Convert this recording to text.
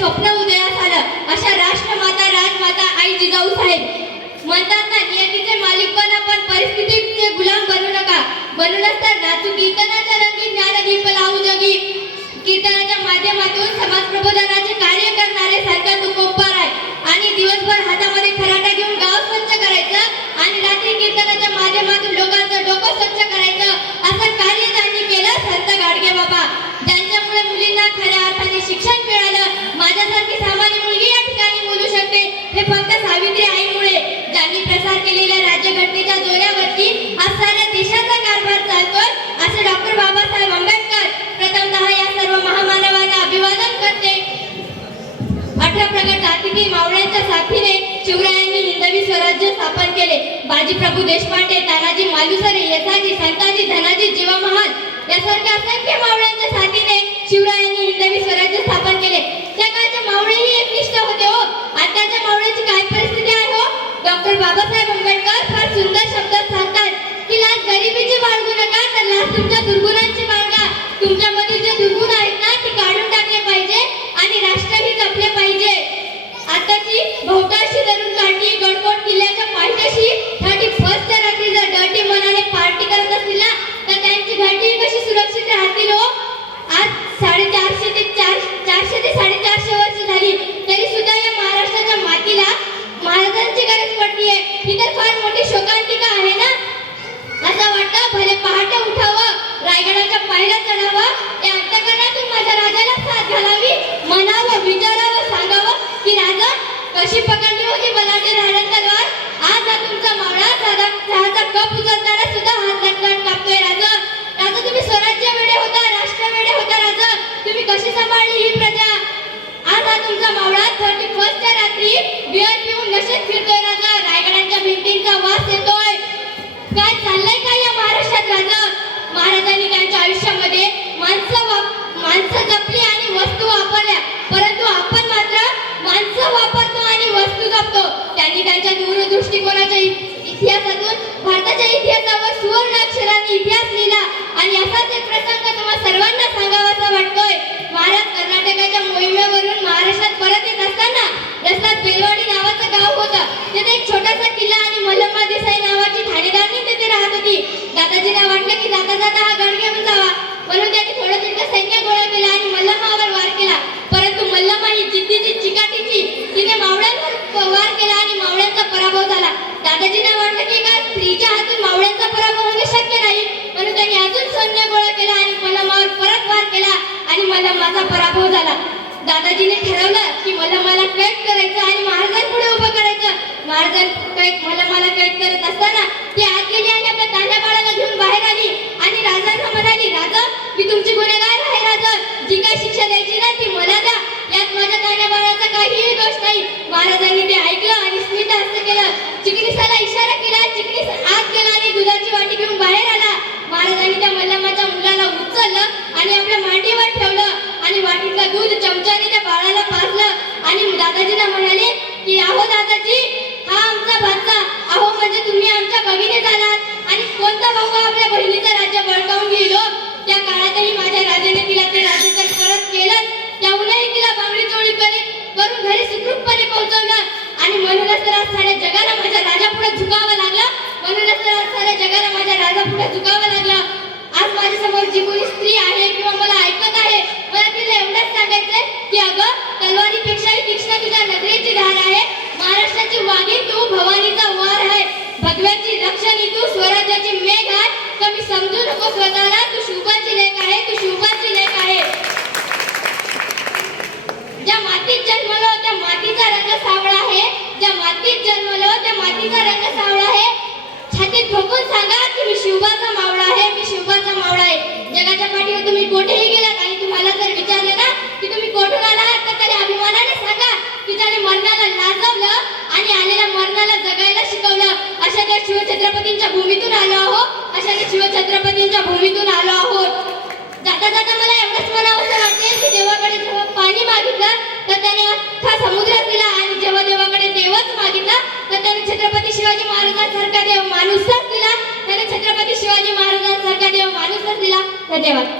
स्वप्न उदयास आलं. अशा राष्ट्रमाता राजमाता आई जिजाऊ साहेब. म्हणतात ना नियतीचे मालिक पण आपण परिस्थितीचे गुलाम बनू नका. बनूनच तर नाचू कीर्तनाच्या हे फक्त सावित्री आईमुळे ज्यांनी प्रसार केलेल्या राज्यघटनेच्या जोऱ्यावरती आज साऱ्या देशाचा कारभार चालतोय असे डॉक्टर बाबासाहेब आंबेडकर प्रथमतः या सर्व महामानवांना अभिवादन करते. अठरा प्रगट जातीतील मावळ्यांच्या साथीने शिवरायांनी हिंदवी स्वराज्य स्थापन केले. बाजीप्रभू देशपांडे तानाजी मालुसरे येसाजी संताजी धनाजी जीवा महान यासारख्या असंख्य मावळ्यांच्या साथीने शिवरायांनी हिंदवी स्वराज्य स्थापन केले. I'm Kemudian dia duduk कशी सांभाळली ही प्रजा. आज हा तुमचा मावळा थर्टी फर्स्टच्या रात्री बिअर पिऊन नशेत फिरतोय राजा. रायगडांच्या भिंतींचा वास येतोय. काय चाललंय काय या महाराष्ट्रात राजा? महाराजांनी त्यांच्या आयुष्यामध्ये माणसं माणसं जपली आणि वस्तू वापरल्या. परंतु आपण मात्र माणसं वापरतो आणि वस्तू जपतो. त्यांनी त्यांच्या दूरदृष्टिकोनाच्या इतिहासातून भारताच्या इतिहासावर सुवर्ण तिथे किल्ला आणि मल्लम्मा देसाई नावाची ठाणेदारणी तिथे राहत होती. दादाजींना वाटलं की जाता जाता हा गड घेऊन जावा. म्हणून त्यांनी थोडं तिथं सैन्य गोळा केला आणि मल्लम्मावर वार केला. परंतु मल्लम्मा ही जिद्दीची चिकाटीची तिने मावळ्यांवर वार केला आणि मावळ्यांचा पराभव झाला. दादाजींना वाटलं की काय स्त्रीच्या हातून मावळ्यांचा पराभव होणे शक्य नाही. म्हणून त्यांनी अजून सैन्य गोळा केला आणि मल्लम्मावर परत वार केला आणि मल्लम्माचा पराभव झाला. दादाजीने ठरवलं की मल्लमाला कैद करायचं आणि महाराजांपुढे उभं करायचं. महाराजां कैद मला कैद करत असताना ती आत गेली आणि आपल्या तान्या बाळाला घेऊन बाहेर आली. आणि राजांना म्हणाली राजा मी तुमची गुन्हेगार आहे राजा. जी काय शिक्षा द्यायची ना ती मला द्या. यात माझ्या तान्या बाळाचा काहीही दोष नाही. महाराजांनी ते ऐकलं आणि स्मित हस्त केलं. चिकनिसाला इशारा केला चिकनिस आत गेला आणि दुधाची वाटी घेऊन बाहेर आला. महाराजांनी त्या मल्लम्माच्या मुलाला उचललं आणि आपल्या मांडीवर ठेवलं. म्हणूनच तर आज साऱ्या जगाला माझ्या राजा पुढे झुकावं लागलं. म्हणूनच तर आज साऱ्या जगाला माझ्या राजा पुढे झुकावं लागलं. आज माझ्यासमोर जी कोणी स्त्री आहे किंवा मला ऐकत आहे मला तिला एवढंच सांगायचंय की अगं तलवारीपेक्षाही तीक्ष्ण तुझ्या नजरेची धार आहे. महाराष्ट्राची वाघी तू भवानीचा वार आहे. भगव्याची रक्षणी तू स्वराज्याची मेघ आहे. कमी समजू नको स्वतःला तू शुभाची लेख आहे तू शुभाची लेख आहे. ज्या मातीत जन्मलो त्या जन्मलो रंग सावळा आहे. छातीत ठोकून सांगा की मी शिवबाचा मावळा आहे. मी शिवबाचा मावळा आहे. जगाच्या पाठीवर तुम्ही कोठेही गेलात आणि तुम्हाला जर विचारलं ना की तुम्ही कोठून आला आहात तर त्याला अभिमानाने सांगा की त्याने मरणाला लाजवलं आणि आलेल्या मरणाला जगायला शिकवलं. अशा त्या शिवछत्रपतींच्या भूमीतून आलो आहोत. अशा त्या शिवछत्रपतींच्या भूमीतून आलो आहोत. जाता जाता मला एवढंच म्हणावंसं वाटेल की देवाकडे जेव्हा पाणी मागितलं तर त्याने अख्खा समुद्र दिला महाराजांसारखा माणूसच दिला. त्याने छत्रपती शिवाजी महाराजांसारखा देव माणूसच दिला. धन्यवाद.